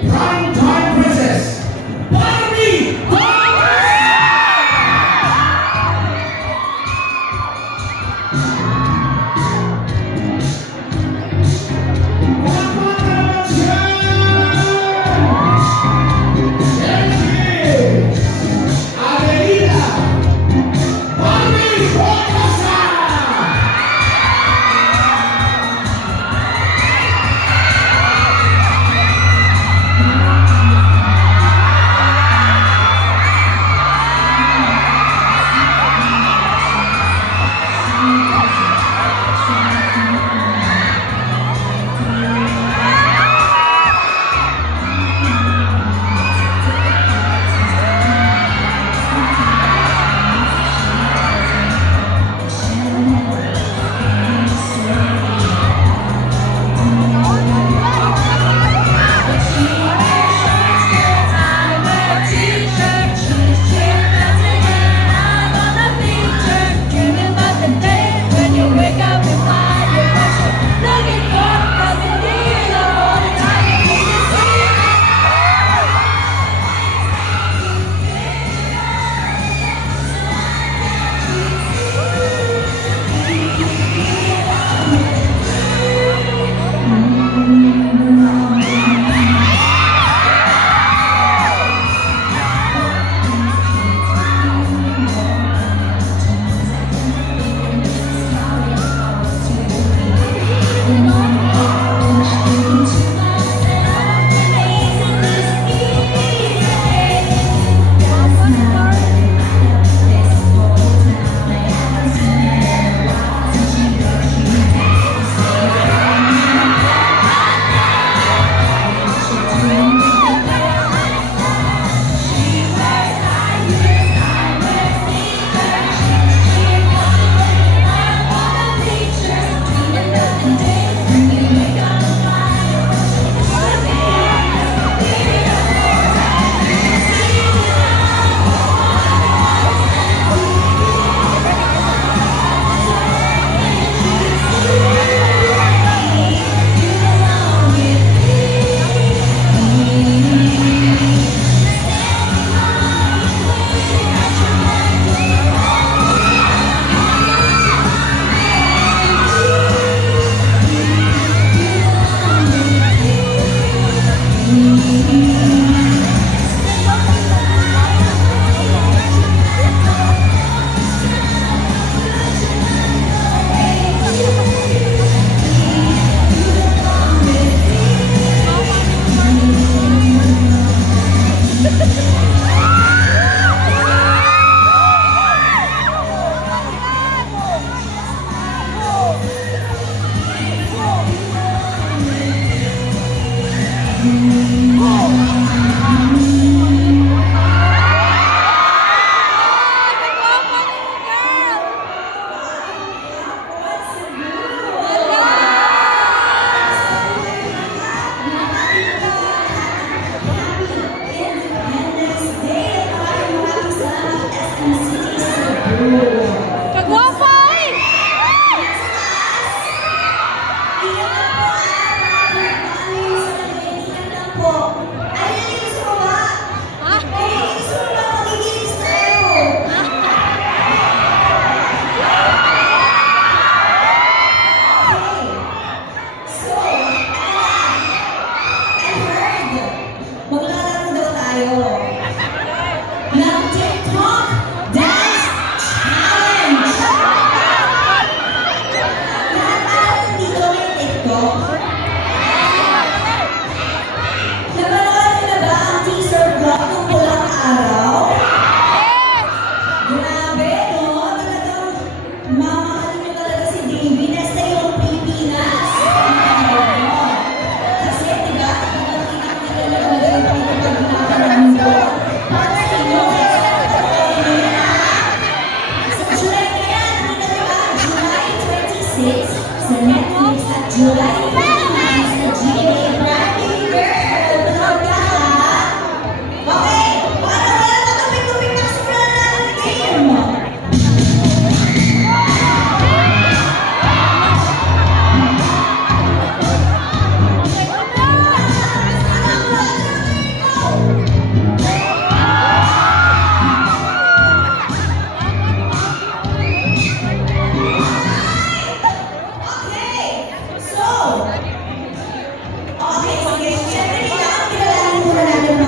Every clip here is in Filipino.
Prime Time Princess, Barbie!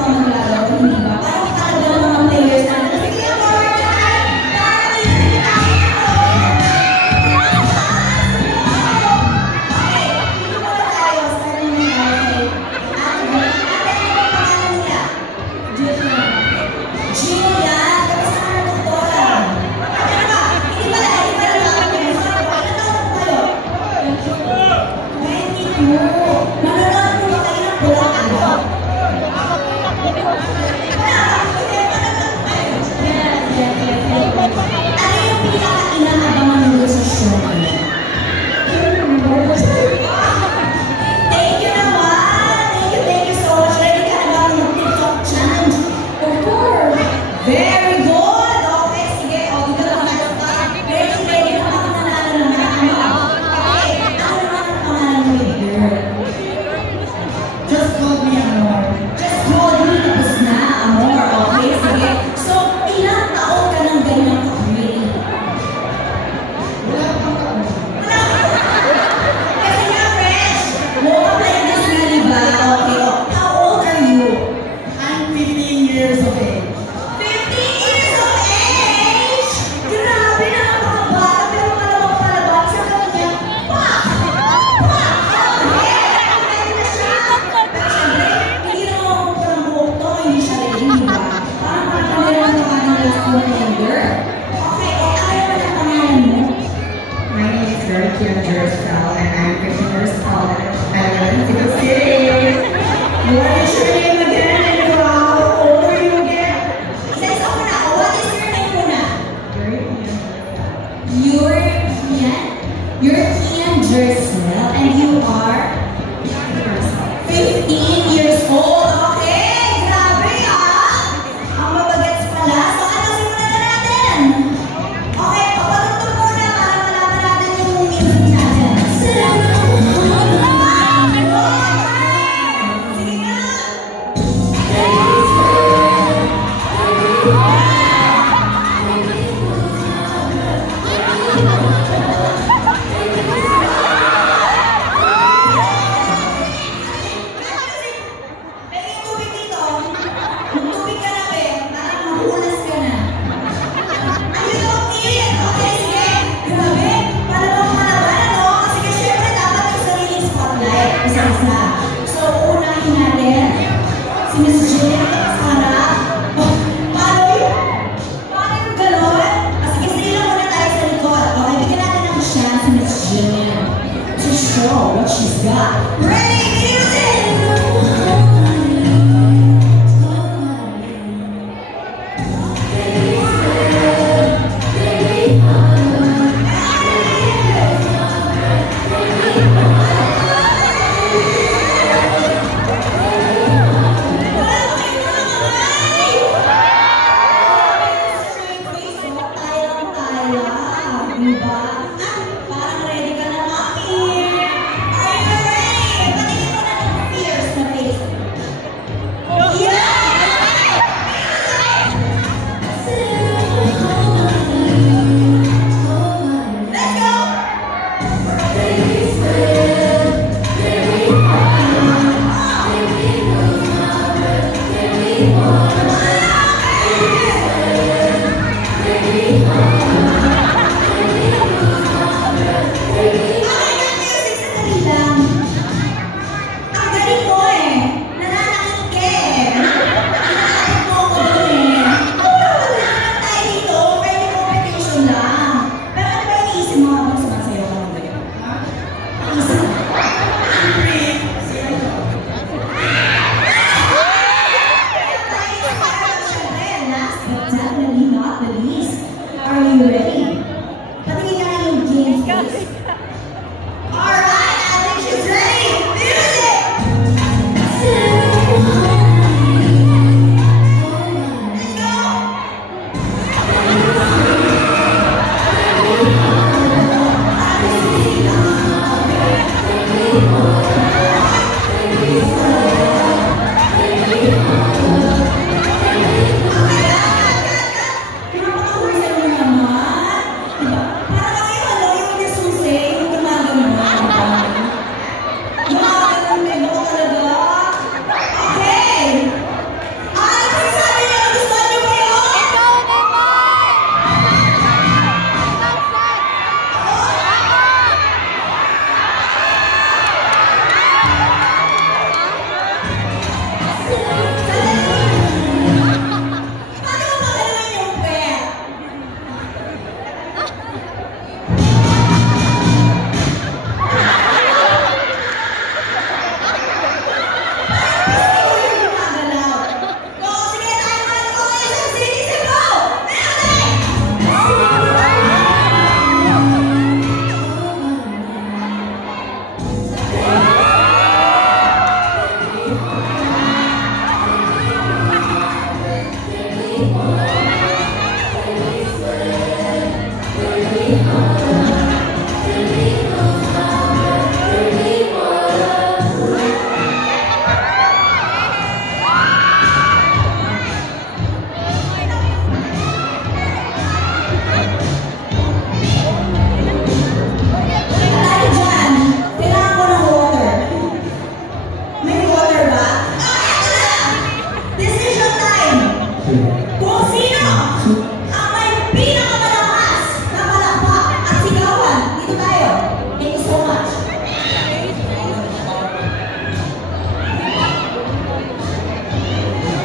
mga maglalaro, hindi ba? Parang talaga ng mga players na sige, forward na tayo! Para hindi tayo! Okay, hindi muna tayo. Start naman tayo kay Ate niya. Julia, tapos na ang doktora. Ano ba? Hindi pala lang. Ilan taon po kayo? 22. Manonood po ba kayo ng Bulang Alok?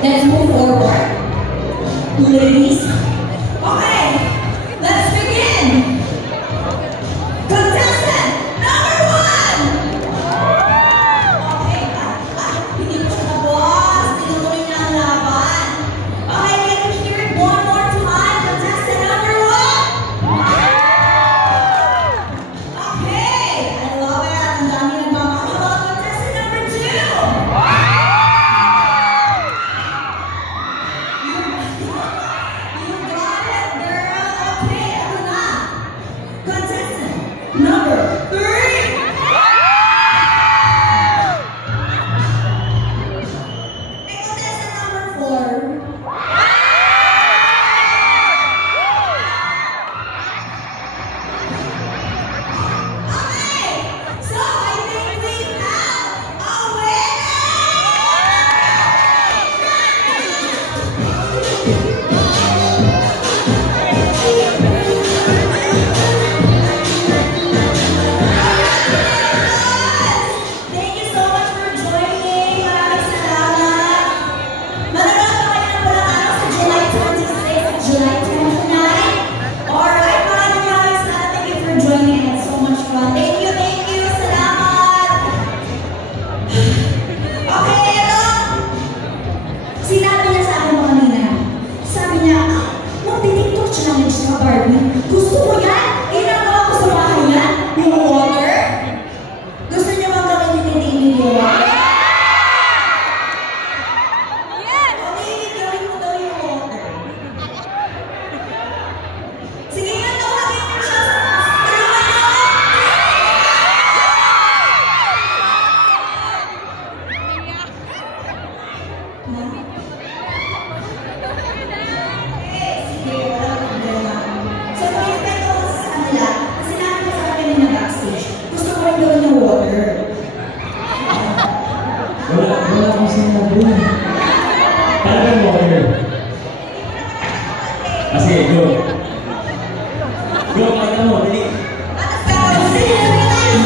let's move forward. Ladies. Okay, let's begin. Contestant number 1. Okay, hindi ko siya na-boss. Tinutuloy niya ang laban. Okay, can we hear it one more time? Contestant number 1. Okay, I love it. Ang dami nagmamahal. Contestant number 2. You got it, girl. Okay, ano na? Contestant number 3. And contestant number 4. Okay, so I think we have a Thank you so much for joining. Maraming salamat. Manonood pa kayo ng Walang Araw sa July 26 at July 29. Alright, maraming salamat. Thank you for joining. It's so much fun. Thank you. Salamat. Okay, ito. Sinabi niya sa akin mga kanina. Sabi niya, magti-TikTok challenge ka, Barbie. Gusto mo yan? Ginagawa ko sa bahay yan? Yung water? Gusto niyo bang gawin ni Titi yung water? Okay, gawin mo daw yung water. Sige nga, tawagin mo siya sa Okay, sige, wala problema. So, pag-invite ako sa kanila, kasi namin ko sa kanila na backstage, gusto ko rin gawin yung water. Wala akong sinabi. Talagang water. Sige, go. Go, ano mo, dali. Atas ka, sige, sige tayo,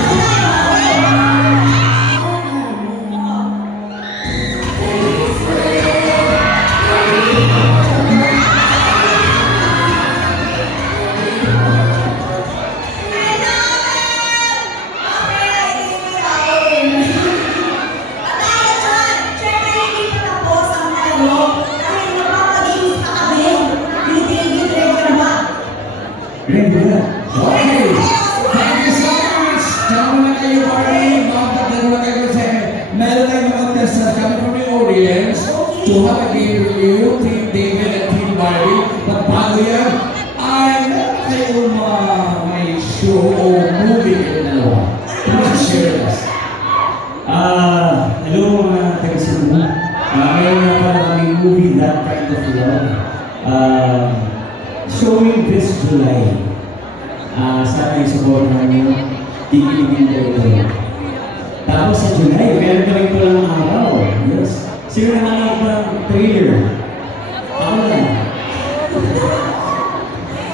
Ready na. Okay. Thank you so much. Tama na kayo, Barbie. Magpagdala na kayo kasi meron tayong mga contestants coming from the audience to have a game with you, Team David and Team Barbie. But bago yan, ay meron kayong mga may show o movie kayo dalawa. Please share us. Hello mga taga-Cebu. Ngayon nga pala kaming movie That Kind of Love. Showing this July. Sana yung support namin. Kikiligin kayo ito. Tapos sa July, meron kami pa lang araw. Yes. Sino na nakakita ng trailer? Ako na.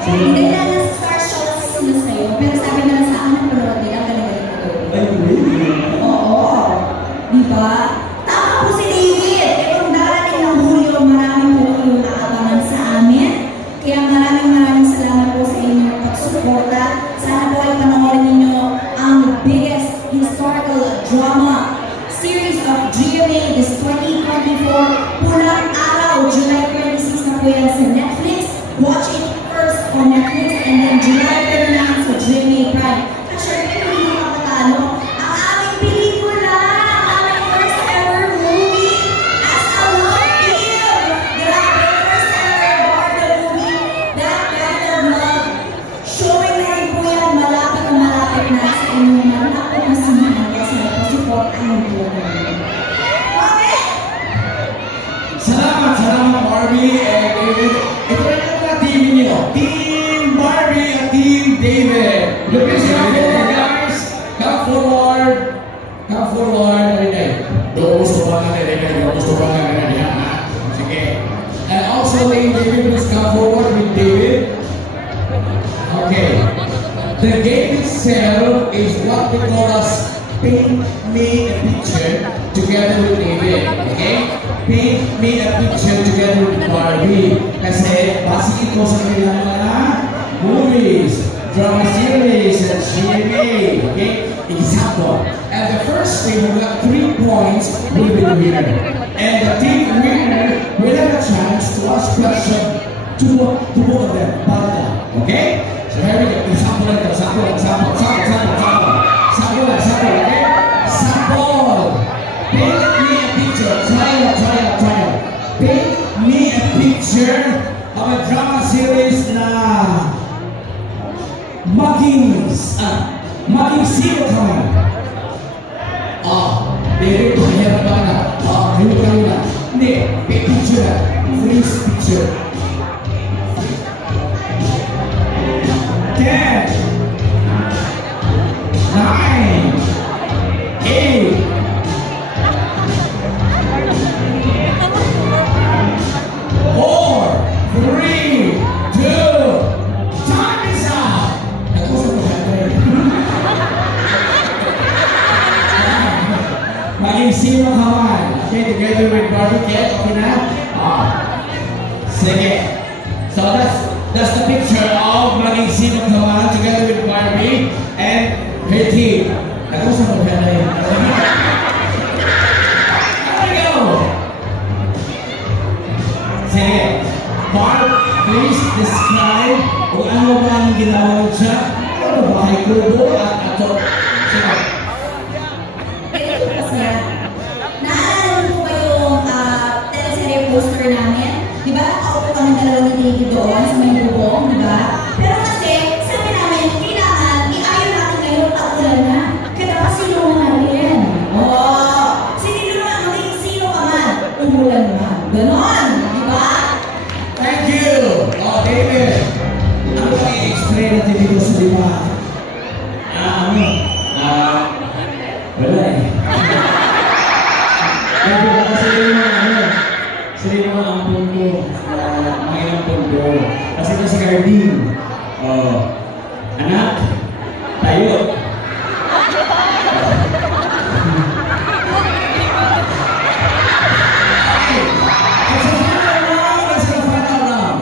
Hindi na nasa Star Shot sila sa'yo, pero sabi nila sa akin, napanood nila, galing-galing ito. Ay, really? Oo. Diba? Tama po si David. Itong darating ng Hulyo, maraming po kayong naabangan sa amin. Kaya maraming salamat po sa inyong pagsuporta. Sana po ay panoorin ninyo ang biggest historical drama series of GMA this 2024. Pulang Araw, July 26 na po yan sa Netflix. Watch it first on Netflix and then July 39 sa GMA Prime. At syempre, hindi makakatalo ang aming pelikula, ang aming first ever movie as a love team. Grabe, first ever Barda movie, That Kind of Love. Showing na rin po yan, malapit na sa inyong malapit na sinahan kasi nagpasupport ang po. Okay? Salamat Barbie and David. Ito na yung mga team niyo. Team Barbie at Team David. Lupis ka forward, guys. Come forward. Come forward. Okay. Doon gusto ba nga nila? Doon gusto ba nga nila? Sige. And also Team David, please come forward with David. Okay. The game itself is what we call as paint me a picture together with David. Okay? paint me a picture together with Barbie. Kasi basikin ko sa kanilang mga movies, drama series, and CMA. Okay? Example. And the first team who got 3 points will be the winner. And the team winner will have a chance to ask questions to both of them. Okay? So here we go. Example. Okay? Sample. Paint me a picture. Try it. Paint me a picture of a drama series na maging sino ka man. David, mahirap ba na? Hinto ka nila. Hindi, picture na. Freeze picture. 10 9 8 Sino ka man. Okay, together with Barbie. Okay na? Sige. So that's the picture of maging sino ka man together with Barbie and her team. Ako sa maganda yun. There we go. Sige. Barb, please describe kung ano ba ang ginawa siya. Ano ba ay kubo at ato. Sige. Poster namin, di ba? Nakaupo kami dalawa ni David doon sa may bubong, di ba? Pero kasi, sabi namin, kailangan, iayon natin ngayon paulan na. Kaya dapat sino na natin. Sinilo na, maging sino ka man, umulan na. Ganon, di ba? Thank you! David, ano ba i-explain natin dito sa lima? Wala eh. Sila naman ang punto, mga ilang punto. Kasi ito si Cardine. Anak, tayo.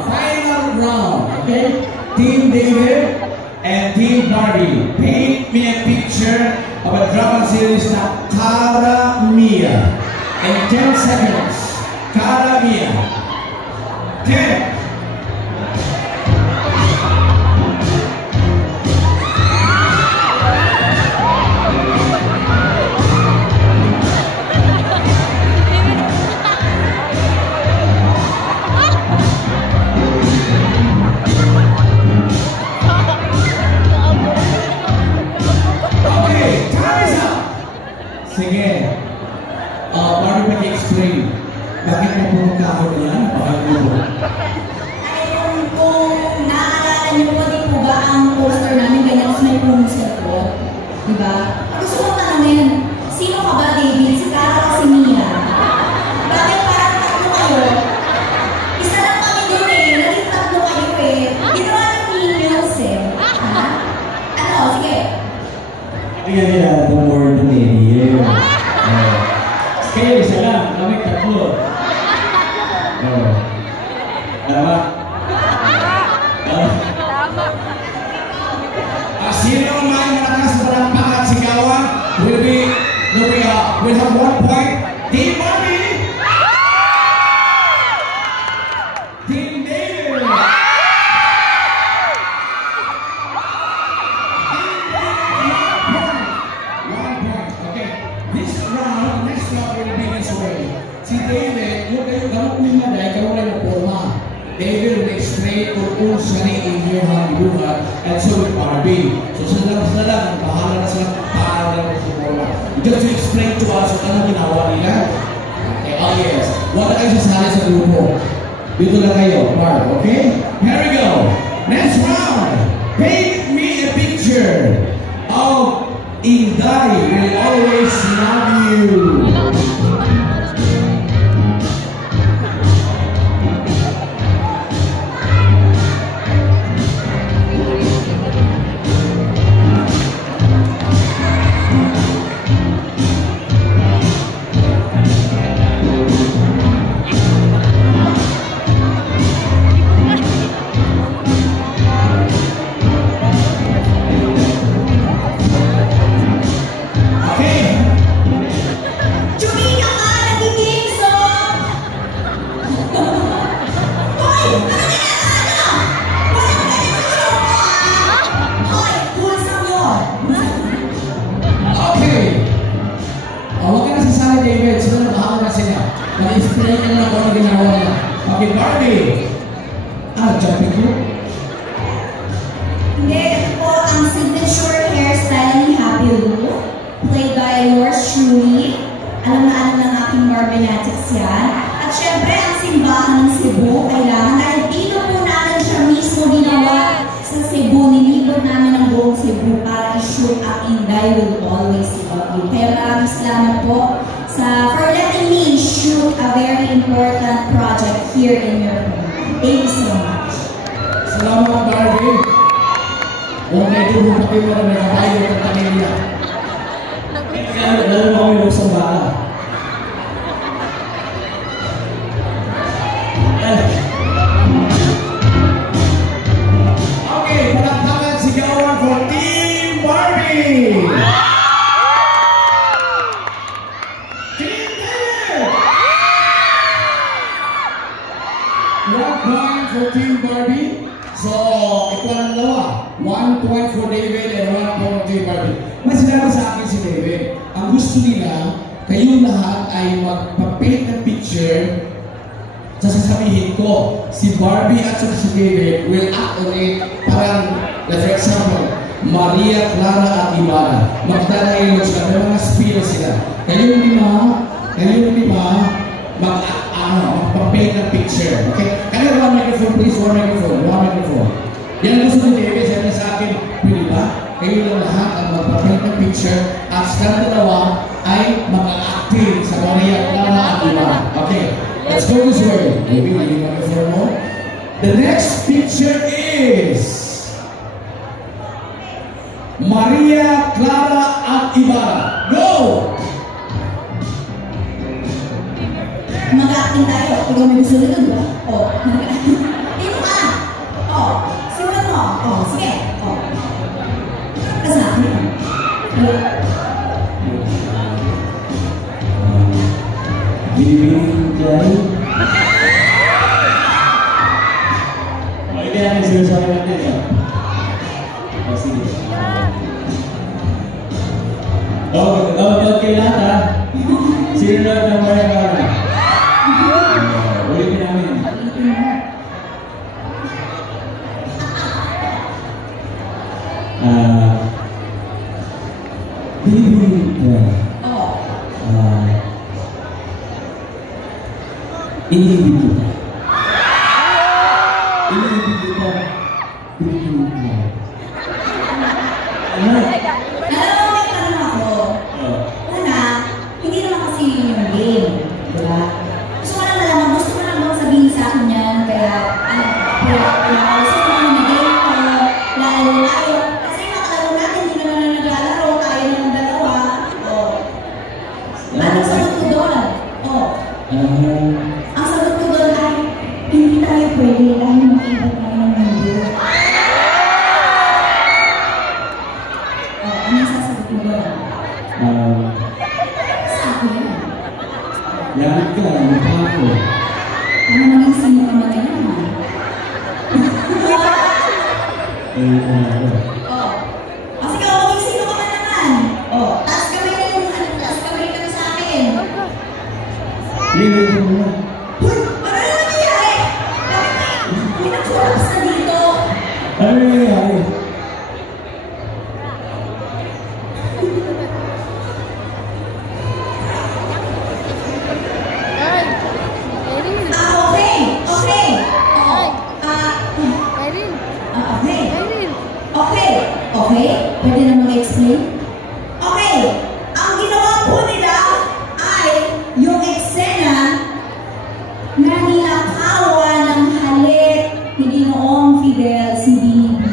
Final round. Okay? Team David and Team Barbie. Paint me a picture of a drama series na Cara Mia. In 10 seconds. Cara Mia. 10. Okay, time is up. Sige. Barbie, pag-explain. Bakit mo pumunta ako niyan? Bakit mo po? Kung naaalala niyo po, di po ba ang poster namin ganyan sa may promotion po? Diba? Gusto ko tanongin, sino ka ba, David? Si Cara o si Mia? Bakit parang tatlo kayo? Isa lang kami doon eh. Naging tatlo kayo eh. Ginawa ng Minions eh. Ha? Ano? Sige. Kaya the more the merrier. Kayo, isa lang. Kami tatlo. Tama? Sino man malakas palakpak at sigawan will have 1 point. Team Barbie! Team David! One point. Okay. This round, next round will be this way. Si David, yung kayo gamot ni Maday, kayo rin na forma. David will explain kung siya rin inyong buhat and so will Barbie. So sila lang, bahala na sila para lang sa forma. Just to explain to us kung ano ginawa nila. Okay, yes. Wala kayo sasali sa grupo. Dito lang kayo, Barb, okay? Here we go. Next round. Paint me a picture of Inday will always love you. na ginawa niya. Okay, Barbie. Jumping group. Hindi, ito po ang signature hairstyle ni Happy Lou, played by yours truly. Alam na alam ng aking Barbinatics yan. At syempre, ang simbahan ng Cebu, kailangan dahil dito po namin siya mismo ginawa sa Cebu. Nilibot namin ang buong Cebu para i-shoot ang Inday Will Always Love You. Kaya maraming salamat po for letting me shoot a very important project here in your home. Thank you so much. Salamat, Barbie. Huwag na ito mo pati mo na nakabayo ng pamilya. Lalo mo kami sa baka. Okay, palakpakan sigawan for Team Barbie! Team David! 1 point for Team Barbie. So, ito ang dalawa. 1 point for David and 1 point for Team Barbie. May sinabi sa akin si David, ang gusto nila, kayong lahat ay magpapaint ng picture. Sasabihin ko, si Barbie at si David will act on it. Parang, for example, Maria, Clara at Ibarra. Magdalayon sila, may mga spiel sila. Kayong lima, magpapaint ng picture. Okay? Kaya one microphone please, one microphone. Yan ang gusto ni David, sabi sa akin, pwede ba? Kayo lang lahat ang magpapaint ng picture at sa dalawa ay mag-acting sa Maria, Clara at Ibarra. Okay? Let's go this way. Maybe we need one more. The next picture is Maria, Clara at Ibarra. Go! Mag-acting tayo. Ikaw may gusto nito, diba? O. Dito ka. O. Simulan mo. O. Sige. O. Kasama. Binibining dyan. Hindi namin sinasabi natin yan. Sige. Okay lahat ha. Sino na ng Maria Clara? Ulitin namin. Binibining dyan. Inibig kita. Inibig kita. Inibig kita. Ano? Alam mo, may tanong ako. Una, hindi naman kasi yun yung game. Diba? Gusto ko lang malaman, gusto ko lang bang sabihin sa akin yan, kaya, gusto ko lang mag-game ko, lalo tayo. Kasi makalaro natin, hindi naman na naglalaro, tayo ng dalawa. O. Anong sagot ko doon? O. Ang sagot ko doon ay, hindi tayo pwede dahil mag-iba tayo ng mundo. Ano yung sasagot mo doon? Sa akin yan. Yan ka, mukha ko. Ano maging sino ka man yan? O, sige, maging sino ka man naman. O, taas kamay na yung taas kamay na sa akin. Lilit mo na. Uy, ano yung nangyayari? May nag-collapse na dito. Ano nangyayari? Okay. Pwede na mag-explain? Okay. Ang ginawa po nila ay yung eksena na ninakawan ng halik ni Ginoong Fidel si Bibi.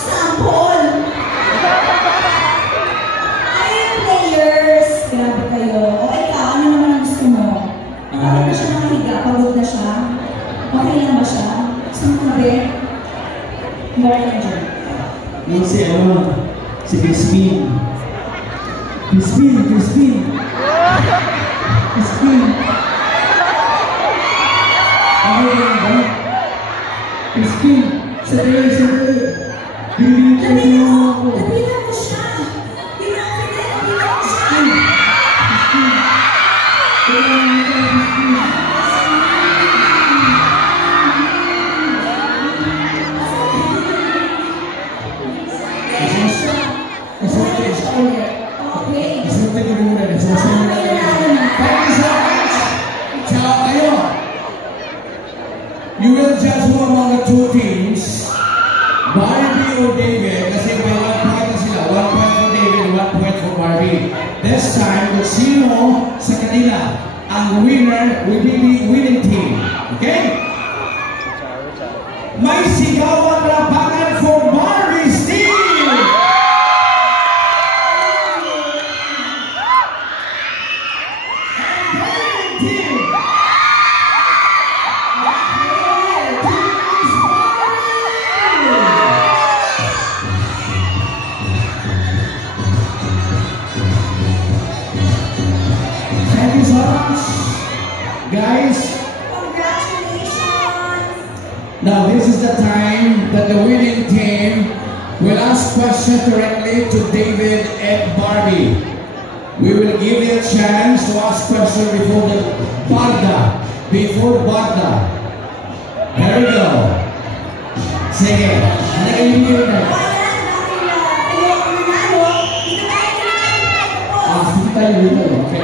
Sample! Ayun, players! Grabe kayo. O ikaw, ano naman ang gusto mo? Pagod na siya nakahiga? Pagod na siya? Okay lang ba siya? Gusto mo kabe? Yung si Crispin. Crispin. Ano yun ba? Crispin, sandali. Nabilang mo siya. Nabilang mo siya. Okay. Isunod ko muna din. Susunod na lang. Thank you so much. Tsaka kayo. You will judge who among the two teams, Barbie or David, kasi may 1 point na sila. 1 point for David, 1 point for Barbie. This time, kung sino sa kanila ang winner will be the winning team. Okay? May sigawan lapangan for Barbie's team! Thank you so much, guys. Congratulations! Now this is the time that the winning team will ask questions directly to David and Barbie. We will give you a chance to ask questions before Barda. There we go. Sige, nag-iinyo na. Sige tayo dito. Okay.